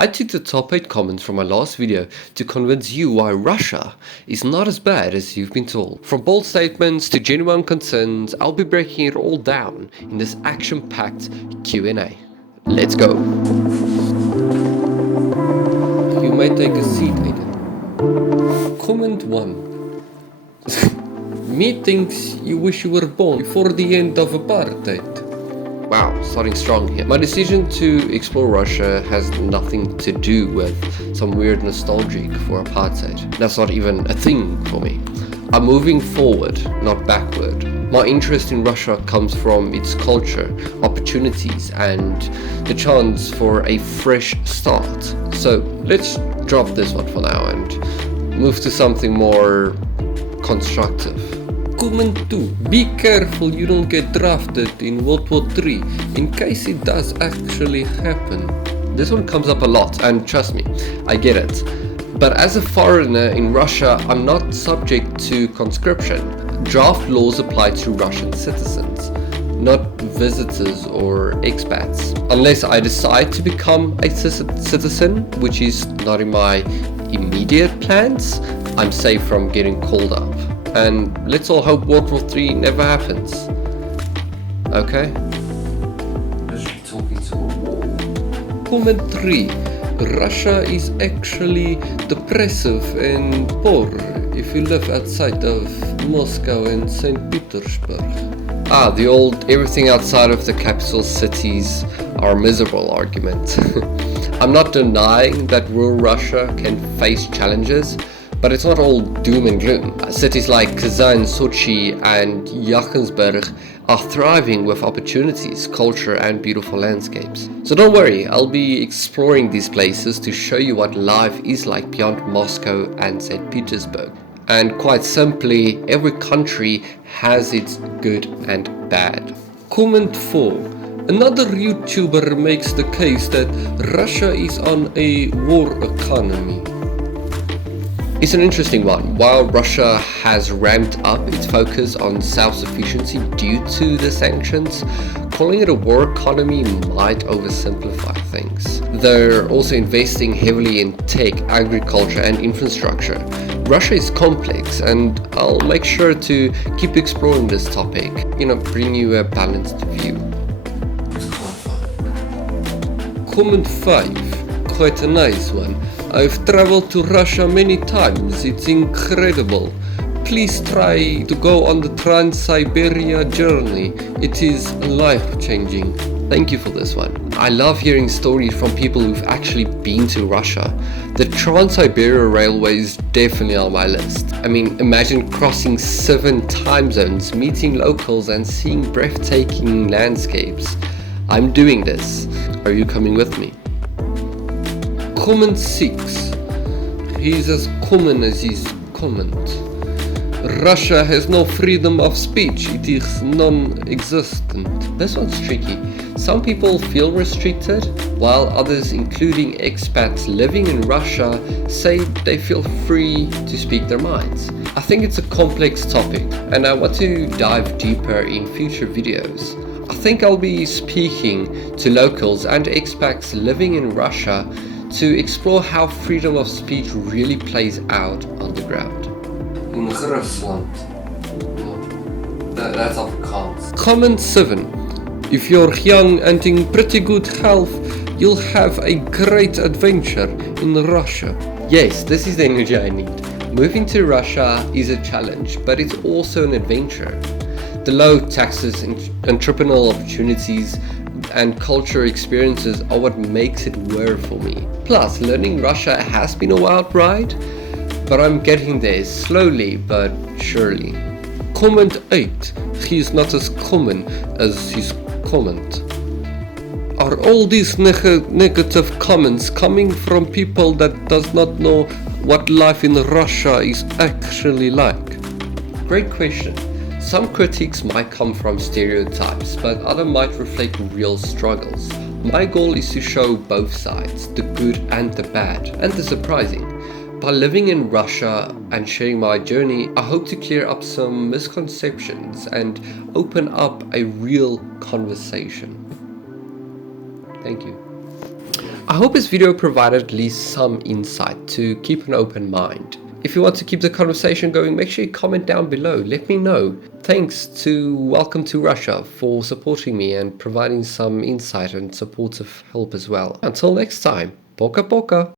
I took the top 8 comments from my last video to convince you why Russia is not as bad as you've been told. From bold statements to genuine concerns, I'll be breaking it all down in this action-packed Q&A. Let's go! You may take a seat, Aiden. Comment 1. Me thinks you wish you were born before the end of apartheid. Wow, starting strong here. My decision to explore Russia has nothing to do with some weird nostalgic for apartheid. That's not even a thing for me. I'm moving forward, not backward. My interest in Russia comes from its culture, opportunities, and the chance for a fresh start. So let's drop this one for now and move to something more constructive. Comment 2. Be careful you don't get drafted in World War III in case it does actually happen. This one comes up a lot, and trust me, I get it. But as a foreigner in Russia, I'm not subject to conscription. Draft laws apply to Russian citizens, not visitors or expats. Unless I decide to become a citizen, which is not in my immediate plans, I'm safe from getting called up. And let's all hope World War III never happens. Okay? Let's be talking to a wall. Comment 3. Russia is actually depressive and poor if you live outside of Moscow and St. Petersburg. The old everything outside of the capital cities are miserable argument. I'm not denying that rural Russia can face challenges, but it's not all doom and gloom. Cities like Kazan, Sochi and Yekaterinburg are thriving with opportunities, culture and beautiful landscapes. So don't worry, I'll be exploring these places to show you what life is like beyond Moscow and St. Petersburg. And quite simply, every country has its good and bad. Comment 4. Another YouTuber makes the case that Russia is on a war economy. It's an interesting one. While Russia has ramped up its focus on self-sufficiency due to the sanctions, calling it a war economy might oversimplify things. They're also investing heavily in tech, agriculture and infrastructure. Russia is complex, and I'll make sure to keep exploring this topic, bring you a balanced view. Comment 5. Quite a nice one. I've traveled to Russia many times, it's incredible. Please try to go on the Trans-Siberian journey, it is life-changing. Thank you for this one. I love hearing stories from people who've actually been to Russia. The Trans-Siberian Railway is definitely on my list. I mean, imagine crossing 7 time zones, meeting locals and seeing breathtaking landscapes. I'm doing this. Are you coming with me? Comment 6. He's as common as his comment. Russia has no freedom of speech, it is non-existent. This one's tricky. Some people feel restricted, while others, including expats living in Russia, say they feel free to speak their minds. I think it's a complex topic, and I want to dive deeper in future videos. I think I'll be speaking to locals and expats living in Russia to explore how freedom of speech really plays out on the ground. In Rusland. That's Afrikaans. Comment 7. If you're young and in pretty good health, you'll have a great adventure in Russia. Yes, this is the energy I need. Moving to Russia is a challenge, but it's also an adventure. The low taxes, entrepreneurial opportunities, and culture experiences are what makes it worth for me. Plus, learning Russia has been a wild ride, but I'm getting there slowly but surely. Comment 8. He's not as common as his comment. Are all these negative comments coming from people that does not know what life in Russia is actually like? Great question. Some critiques might come from stereotypes, but others might reflect real struggles. My goal is to show both sides, the good and the bad, and the surprising. By living in Russia and sharing my journey, I hope to clear up some misconceptions and open up a real conversation. Thank you. I hope this video provided at least some insight to keep an open mind. If you want to keep the conversation going, make sure you comment down below. Let me know. Thanks to Welcome to Russia for supporting me and providing some insight and supportive help as well. Until next time, poka poka!